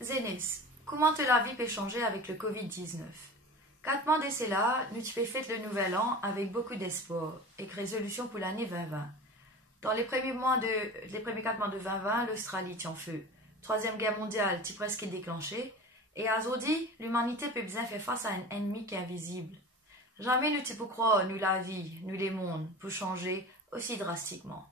Zénis, comment te la vie peut changer avec le Covid-19? 4 mois d'essai là, nous tu fait le nouvel an avec beaucoup d'espoir et résolution pour l'année 2020. Dans les premiers 4 mois de 2020, l'Australie tient feu. Troisième guerre mondiale t'y presque déclenchée. Et à aujourd'hui, l'humanité peut bien faire face à un ennemi qui est invisible. Jamais nous pour croire, nous la vie, nous les mondes, pour changer aussi drastiquement.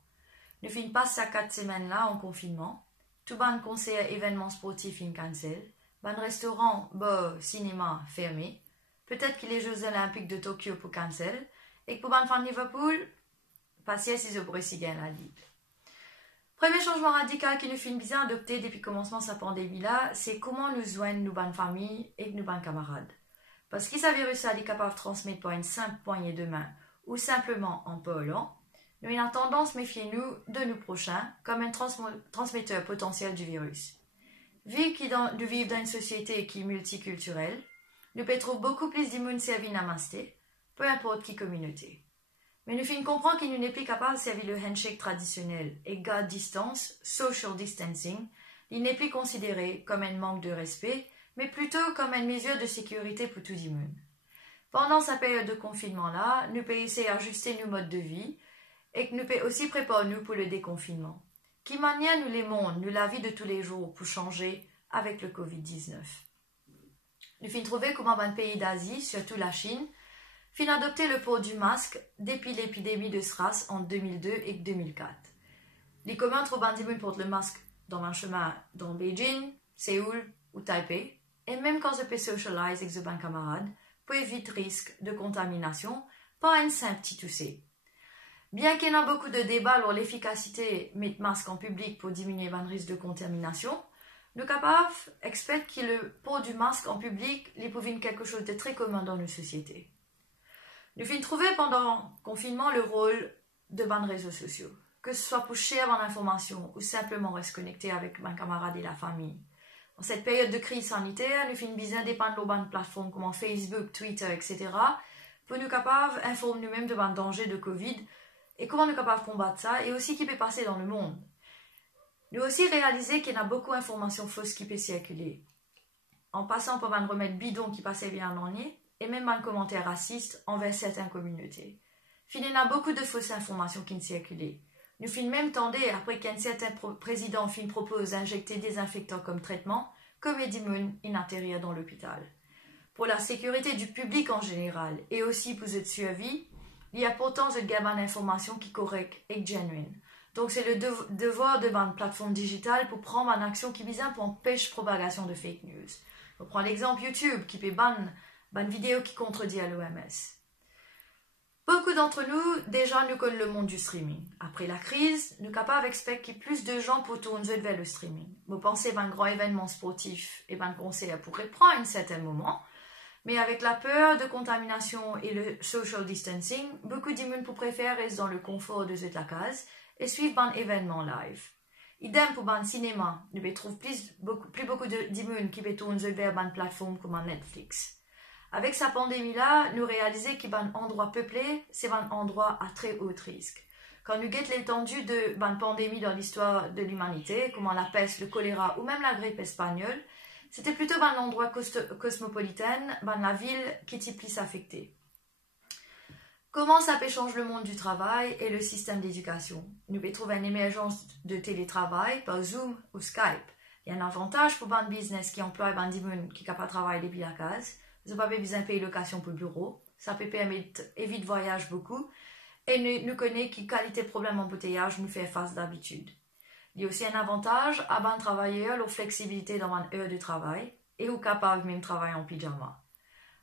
Nous finissons pas ces 4 semaines là en confinement. Tout ban conseil événements sportifs in cancel. Ban restaurant, bar, cinéma fermé. Peut-être que les Jeux Olympiques de Tokyo pour cancel. Et que pour ban fan Liverpool, patience si je pourrais s'y gagner la ligue. Premier changement radical qui nous fait bien adopter depuis le commencement de sa pandémie là, c'est comment nous joignent nos bonnes familles et nos bonnes camarades. Parce qu'il s'avère que ça est capable de transmettre par une simple poignée de main ou simplement en parlant, nous avons tendance à méfier-nous de nous prochains comme un transmetteur potentiel du virus. Vu que nous vivons dans une société qui est multiculturelle, nous pouvons trouver beaucoup plus d'immunes servis namasté, peu importe qui communauté. Mais nous finissons comprendre qu'il n'est plus capable de servir le handshake traditionnel et garde distance, social distancing, il n'est plus considéré comme un manque de respect, mais plutôt comme une mesure de sécurité pour tout le monde. Pendant sa période de confinement-là, nous pouvons essayer d'ajuster nos modes de vie et que nous pouvons aussi préparer nous pour le déconfinement. Qui manière nous les mondes, nous la vie de tous les jours pour changer avec le Covid-19. Nous finissons trouver comment un pays d'Asie, surtout la Chine, fin adopter le port du masque depuis l'épidémie de SRAS en 2002 et 2004. Les communs trouvent un début pour le masque dans un chemin dans Beijing, Séoul ou Taipei, et même quand je peux socialiser avec mes camarades, pour éviter risque de contamination par une simple petite toussée. Bien qu'il y ait beaucoup de débats sur l'efficacité de mettre masque en public pour diminuer le risque de contamination, nous sommes capables d'expecter que le port du masque en public est pour quelque chose de très commun dans nos sociétés. Nous finissons trouver pendant le confinement le rôle de nos réseaux sociaux, que ce soit pour share en information ou simplement rester connecté avec mes camarades et la famille. En cette période de crise sanitaire, nous finissons bien dépendre de nos plateformes comme Facebook, Twitter, etc. pour nous capables d'informer nous-mêmes de nos dangers de Covid et comment nous sommes capables de combattre ça et aussi qui peut passer dans le monde. Nous aussi réaliser qu'il y a beaucoup d'informations fausses qui peuvent circuler. En passant par un remède bidon qui passait bien en nez, et même un commentaire raciste envers certaines communautés. Il y a beaucoup de fausses informations qui ne circulent. Nous finissons même tendre, après qu'un certain président propose d'injecter des désinfectants comme traitement, comme Edimune in intérieur dans l'hôpital. Pour la sécurité du public en général, et aussi pour votre survie, il y a pourtant une gamme d'informations qui est correcte et genuine. Donc c'est le devoir de une plateforme digitale pour prendre une action qui vise pour empêcher la propagation de fake news. On prend l'exemple YouTube qui peut ban vidéo qui contredit à l'OMS. Beaucoup d'entre nous, déjà, nous connaissons le monde du streaming. Après la crise, nous sommes capables d'expecter que plus de gens pour tourner vers le streaming. Vous pensez à un grand événement sportif et un conseil pourrait prendre à un certain moment, mais avec la peur de contamination et le social distancing, beaucoup d'immunes pour préférer rester dans le confort de la case et suivre un événement live. Idem pour un cinéma, nous trouvons plus beaucoup d'immunes qui peuvent tourner vers une plateforme comme Netflix. Avec sa pandémie-là, nous réalisons qu'un endroit peuplé, c'est un endroit à très haut risque. Quand nous guettons l'étendue d'une pandémie dans l'histoire de l'humanité, comme la peste, le choléra ou même la grippe espagnole, c'était plutôt un endroit cosmopolitain, la ville qui était plus affectée. Comment ça peut changer le monde du travail et le système d'éducation? Nous pouvons trouver une émergence de télétravail par Zoom ou Skype. Il y a un avantage pour un business qui emploie un dimoun qui est capable de travailler depuis la case. Vous n'avez pas besoin de payer location pour le bureau. Ça peut permettre d'éviter le voyage beaucoup. Et nous connaissons que qualité de problème embouteillage nous fait face d'habitude. Il y a aussi un avantage à un travailleur, la flexibilité dans une heure de travail et ou capable même de travailler en pyjama.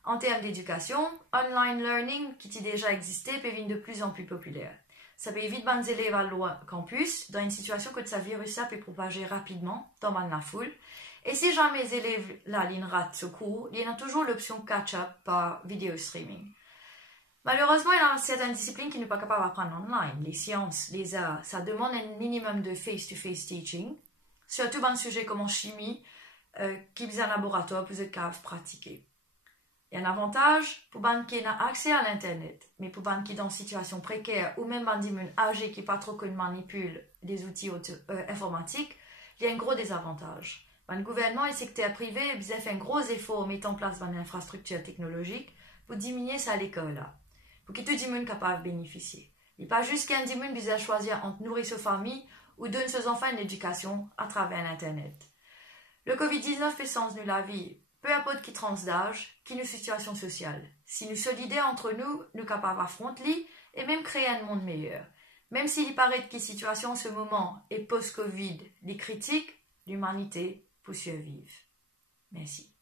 En termes d'éducation, online learning, qui déjà existé, peut devenir de plus en plus populaire. Ça peut éviter les élèves à loin campus, dans une situation que ce virus peut propager rapidement dans la foule. Et si jamais les élèves ratent ce cours, il y a toujours l'option catch-up par vidéo streaming. Malheureusement, il y a certaines disciplines qui ne sont pas capables d'apprendre online. Les sciences, les arts, ça demande un minimum de face-to-face teaching, surtout dans un sujet comme en chimie, qui est un laboratoire pour être capable de pratiquer. Il y a un avantage pour les gens qui ont accès à l'Internet, mais pour les gens qui sont dans une situation précaire ou même les gens âgés qui ne sont pas trop manipulent les outils informatiques, il y a un gros désavantage. Le gouvernement et le secteur privé ont fait un gros effort en mettant en place une infrastructure technologique pour diminuer ça à l'école, pour que tout le monde capable de bénéficier. Il n'est pas juste qu'un monde qui choisir entre nourrir sa famille ou donner ses enfants une éducation à travers l'Internet. Le Covid-19 fait sens de la vie, peu importe qui tranche d'âge, qui nous situation sociale. Si nous solidaires entre nous, nous capables d'affronter et même créer un monde meilleur. Même s'il paraît que la situation en ce moment est post-Covid, les critiques, l'humanité pour survivre. Merci.